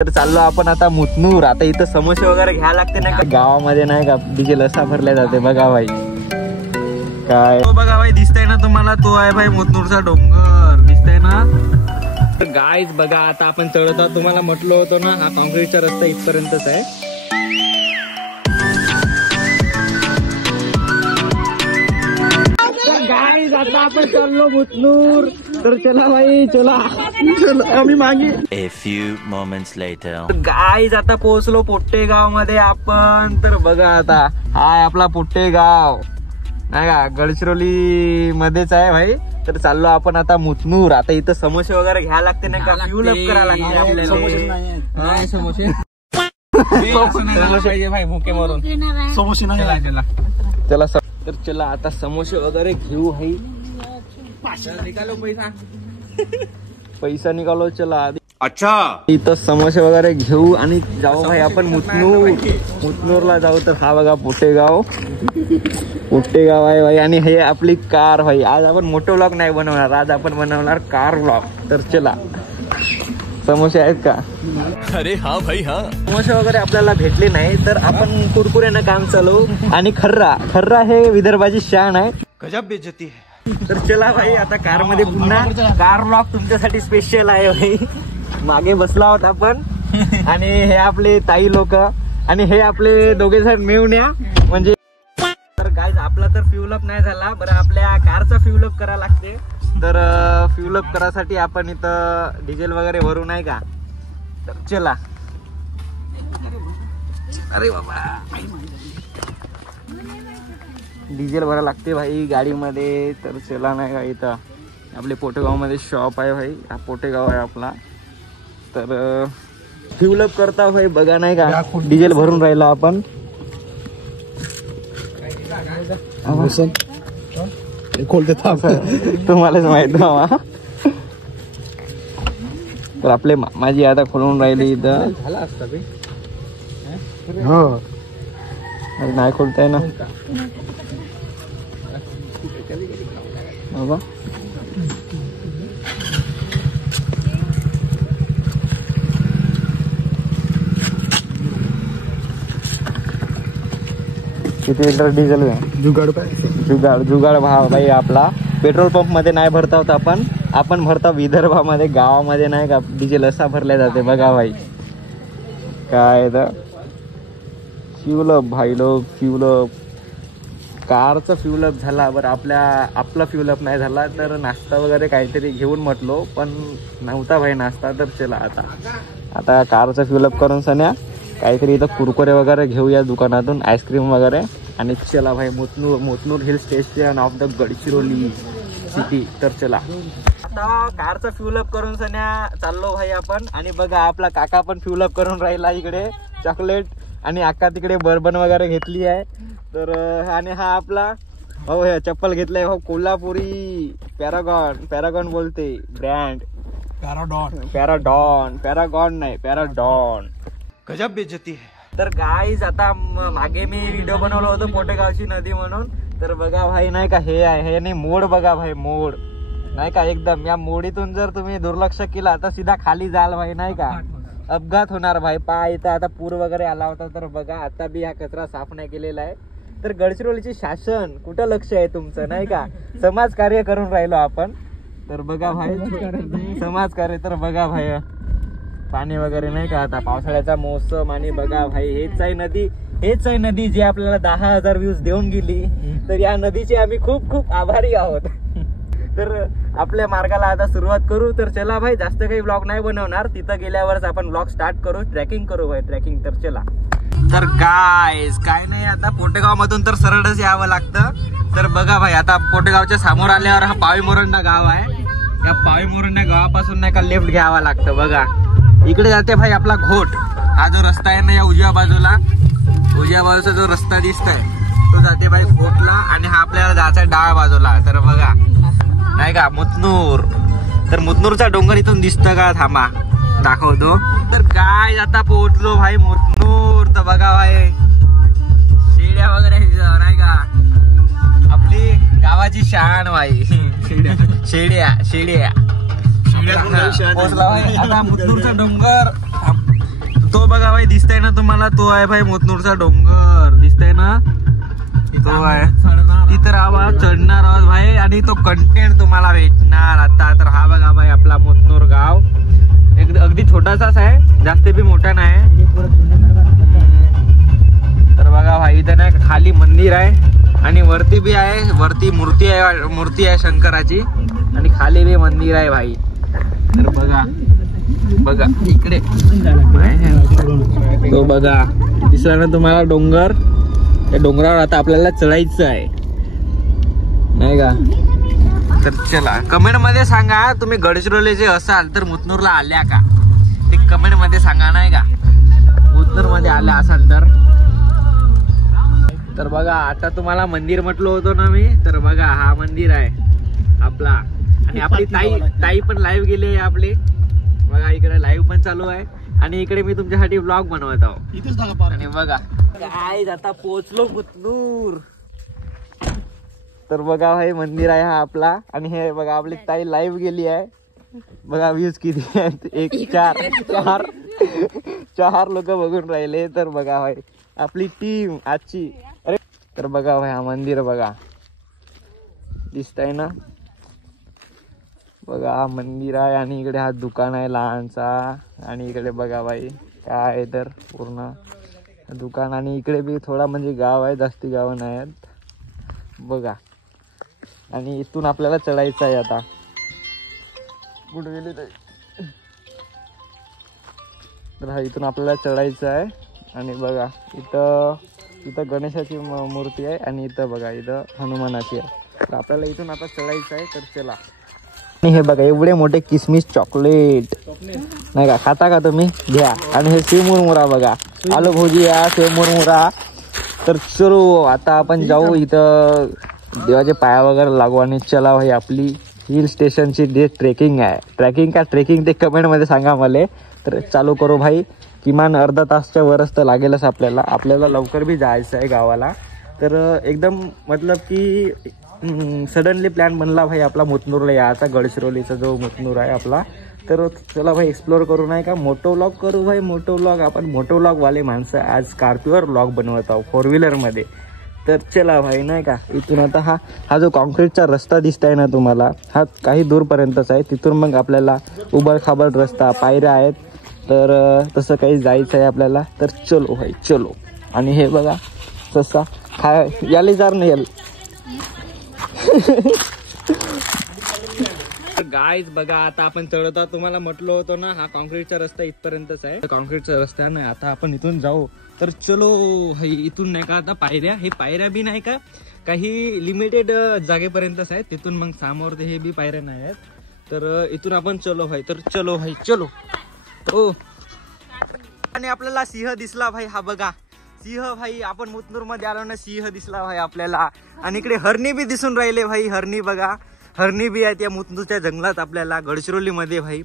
तर चाललो आपण आता मुतनूर. आता इथं समोसे वगैरे घ्यायला लागते ना गावामध्ये, नाही का डिझेल असा भरल्या जाते. बघा भाई काय बघा भाई, दिसतंय ना तुम्हाला, तो आहे भाई मुतनूरचा डोंगर, दिसतंय ना. तर गाईज बघा आता आपण चढत आहोत. तुम्हाला म्हटलं होतं ना हा कॉन्क्रीटचा रस्ता इथपर्यंतच आहे. गाईज आता आपण चाललो मुतनूर. तर चला भाई चला, आम्ही मागे. A few moments later. Guys आता पोहोचलो पोट्टेगाव मध्ये आपण. तर बघा आता हाय आपला पोट्टेगाव, नाही का गडचिरोली मध्येच आहे भाई. तर चाललो आपण आता मुतनूर. आता इथं समोसे वगैरे घ्यायला लागते ना, का फ्यूल अप करायला लागते आपल्याला. समोसे भाई भुके मारून समोसे नाही. चला तर चला आता समोसे वगैरे घेऊ भाई. निकालो पैसा निकालो. चला अच्छा, इथं समोसे वगैरे घेऊ आणि जाऊ भाई आपण मुतनूरला जाऊ. तर हा बघा पोट्टेगाव आहे भाई. आणि हे आपली कार भाई. आज आपण मोठं व्लॉग नाही बनवणार, आज आपण बनवणार कार व्लॉग. तर चला, समोसे आहेत का? अरे हा भाई हा. समोसे वगैरे आपल्याला भेटले नाही तर आपण कुरकुऱ्यानं काम चालू. आणि खर्रा हे विदर्भाची शान आहे. गजब बेइज्जती है. तर चला भाई आता कार मध्ये पुन्हा कार व्लॉग तुमच्यासाठी स्पेशल आहे भाई. मागे बसला आहोत आपण आणि हे आपले ताई लोक आणि हे आपले दोघे जण मेवण्या म्हणजे. तर गाईज आपला तर फ्यूल अप नाही झाला, बरं आपल्या कारचा फ्यूल अप करायला लागते. तर फ्यूल अप करायसाठी आपण इथं डिझेल वगैरे भरू, नाही का. तर चला. अरे बाबा, डिझेल भरायला लागते भाई गाडीमध्ये. तर चला, नाही का इथं आपले पोटेगाव मध्ये शॉप आहे भाई. हा पोटेगाव आहे आपला. तर फ्यूल अप करता भाई बघा, नाही का डिझेल भरून राहिला आपण. तुम्हालाच माहित बाबा. तर आपले माझी आता खोलून राहिली इथं. हो नाही खोलताय ना बाबा. किती लिटर डिझेल आहे? जुगाड भाव भाई आपला. पेट्रोल पंप मध्ये नाही भरता होता आपण भरता विदर्भामध्ये, गावामध्ये, नाही का डिझेल असा भरल्या जाते. बघा भाई काय तर फ्यूलअप भाई लोक. फ्यूलअप कारचा फ्यूलअप झाला, बरं आपला फ्यूलअप नाही झाला. तर नाश्ता वगैरे काहीतरी घेऊन म्हटलो पण नव्हता भाई नाश्ता. तर चला आता कारचा फ्यूलअप करून सन्या काहीतरी इथं कुरकुरे वगैरे घेऊया दुकानातून, आईस्क्रीम वगैरे. आणि चला भाई Mutnoor hill station of the Gadchiroli city. तर चला आता कारचा फ्यूलअप करून सन्या चाललो भाई आपण. आणि बघा आपला काका पण फ्यूलअप करून राहिला इकडे चॉकलेट. आणि आका तिकडे बर्बन वगैरे घेतली आहे. तर आणि हा आपला हो हे चप्पल घेतलंय हो कोल्हापुरी पॅरागॉन बोलते ब्रँड. पॅरागॉन नाही पॅराडॉन. गजब बेइज्जती है. तर गाईज आता मागे मी व्हिडिओ बनवलं होतं पोटेगावची नदी म्हणून. तर बघा भाई, नाही का हे आहे, हे नाही मोड बघा भाई, मोड नाही का एकदम. या मोडीतून जर तुम्ही दुर्लक्ष केला तर सीधा खाली जाल भाई, नाही का अपघात होणार भाई. पाय इथं आता पूर वगैरे आला होता. तर बघा आता बी हा कचरा साफ नाही केलेला आहे. तर गडचिरोलीचे शासन कुठं लक्ष आहे तुमचं, नाही का. समाज कार्य करून राहिलो आपण. तर बघा भाई समाज कार्य. तर बघा भाई पाणी वगैरे, नाही का आता पावसाळ्याचा मोसम. आणि बघा भाई हेच आहे नदी जी आपल्याला 10,000 व्ह्यूज देऊन गेली. तर या नदीचे आम्ही खूप खूप आभारी आहोत. तर आपल्या मार्गाला आता सुरुवात करू. तर चला भाई, जास्त काही ब्लॉग नाही बनवणार. तिथं गेल्यावरच आपण ब्लॉग स्टार्ट करू, ट्रॅकिंग करू भाई, ट्रॅकिंग. तर चला. तर गाईज काय नाही, आता पोटेगाव मधून तर सरळच यावं लागतं. तर बघा भाई आता पोटेगावच्या समोर आल्यावर हा पावी मोरंडा गाव आहे. या पावी मोरंडा गावापासून नाही का लेफ्ट घ्यावा लागतं. बघा इकडे जाते भाई आपला घोट. हा जो रस्ता आहे ना, या उजव्या बाजूचा जो रस्ता दिसतोय तो जाते भाई घोटला. आणि हा आपल्याला जायचा डाव्या बाजूला. तर बघा नाही का मुतनूर. तर मुतनूरचा डोंगर इथून दिसतं का? थांबा दाखवतो. तर काय आता पोहोचलो भाई मुतनूर. तर बघा भाई शेड्या वगैरे नाही का आपली गावाची शान भाई. शेड्या पोहोचला भाई आता मुतनूरचा डोंगर. ना तुम्हाला तो आहे भाई मुतनूरचा डोंगर दिसतंय ना, तो आहे तिथं आवाज चढणार आवाज भाई आणि तो कंटेंट तुम्हाला भेटणार आता. तर हा बघा भाई आपला मुतनूर गाव अगदी छोटासाच आहे, जास्त बी मोठा नाही. तर बघा भाई इथं नाही खाली मंदिर आहे आणि वरती बी आहे, वरती मूर्ती आहे शंकराची आणि खाली बी मंदिर आहे भाई. तर बघा बघा इकडे तो बघा दिसला ना तुम्हाला डोंगर, त्या डोंगरावर आता आपल्याला चढायचं आहे नाही का. तर चला कमेंट मध्ये सांगा तुम्ही गडचिरोली जे असाल तर मुतनूरला आल्या का, ते कमेंट मध्ये सांगा नाही का. मुतनूर मध्ये आल्या असाल तर बघा आता तुम्हाला मंदिर म्हटलं होतं ना मी, तर बघा हा मंदिर आहे आपला. आणि आपली ताई पण लाईव्ह गेली आहे आपली, बघा इकडे लाईव्ह पण चालू आहे आणि इकडे मी तुमच्यासाठी ब्लॉग बनवत आहो. आणि बघा काय आता पोहोचलो मुतनूर. तर बघा भाई मंदिर आहे हा आपला आणि हे बघा आपली ताई लाईव्ह गेली आहे. बघा व्ह्यूज किती आहेत, 4 लोक बघून राहिले. तर बघा भाई आपली टीम आजची. अरे तर बघा भाई हा मंदिर बघा दिसतंय ना, बघा हा मंदिर आहे आणि इकडे हा दुकान आहे लहानसा. आणि इकडे बघा भाई काय आहे तर पूर्ण दुकान आणि इकडे बी थोडा म्हणजे गाव आहे, जास्ती गाव नाही आहेत बघा. आणि इथून आपल्याला चढायचं आहे आता. कुठे गेली तर हा इथून आपल्याला चढायचं आहे. आणि बघा इथं गणेशाची मूर्ती आहे आणि इथं बघा इथं हनुमानाची आहे. तर आपल्याला इथून आता चढायचं आहे. तर चला. आणि हे बघा एवढे मोठे किसमिस चॉकलेट नाही का, खाता का तुम्ही घ्या. आणि हे सेव मुरमुरा बघा, आलू भुजिया सेव मुरमुरा. तर चलो आता आपण जाऊ इथं देवाचे पाया वगैरे लागू आणि चला भाई आपली हिल स्टेशनची जे ट्रेकिंग आहे, ट्रेकिंग ते कमेंट मध्ये सांगा मला. तर चालू करू भाई, किमान अर्धा तासच्या वरच तर लागेलच आपल्याला लवकर बी जायचं आहे गावाला. तर एकदम मतलब की सडनली प्लॅन बनला भाई आपला मुतनूरला यायचा, गडचिरोलीचा जो मुतनूर आहे आपला. तर चला भाई एक्सप्लोर करू नाही का, मोटो व्लॉग करू भाई. मोटो व्लॉग आपण मोटो व्लॉग वाले माणसं आज स्कॉर्पिओवर व्लॉग बनवत आहोत 4 व्हीलरमध्ये. तर चला भाई नाही का. इथून आता हा जो कॉन्क्रीटचा रस्ता दिसताय ना तुम्हाला, हा काही दूरपर्यंतच आहे. तिथून मग आपल्याला उबड-खाबड रस्ता पायऱ्या आहेत. तर तसं काही जायचं आहे आपल्याला. तर चलो भाई चलो. आणि हे बघा ससा याले जार नाही याल. गाईज बघा आता आपण चढवतो. तुम्हाला म्हटलं होतं ना हा कॉन्क्रीटचा रस्ता इथपर्यंतच आहे, कॉन्क्रीटचा रस्ता नाही. आता आपण इथून जाऊ. तर चलो भाई. इथून नाही का आता पायऱ्या, हे पायऱ्या बी नाही का काही लिमिटेड जागेपर्यंतच आहेत. तिथून मग समोर हे बी पायऱ्या नाही आहेत. तर इथून आपण चलो भाई. तर चलो भाई चलो. हो आणि आपल्याला सिंह दिसला भाई. हा बघा सिंह भाई, आपण मुतनूर मध्ये आलो ना, सिंह दिसला भाई आपल्याला. आणि इकडे हरणी बी दिसून राहिले भाई. हरणी बघा, हरणी बी आहेत या मुतनूरच्या जंगलात आपल्याला गडचिरोली मध्ये भाई.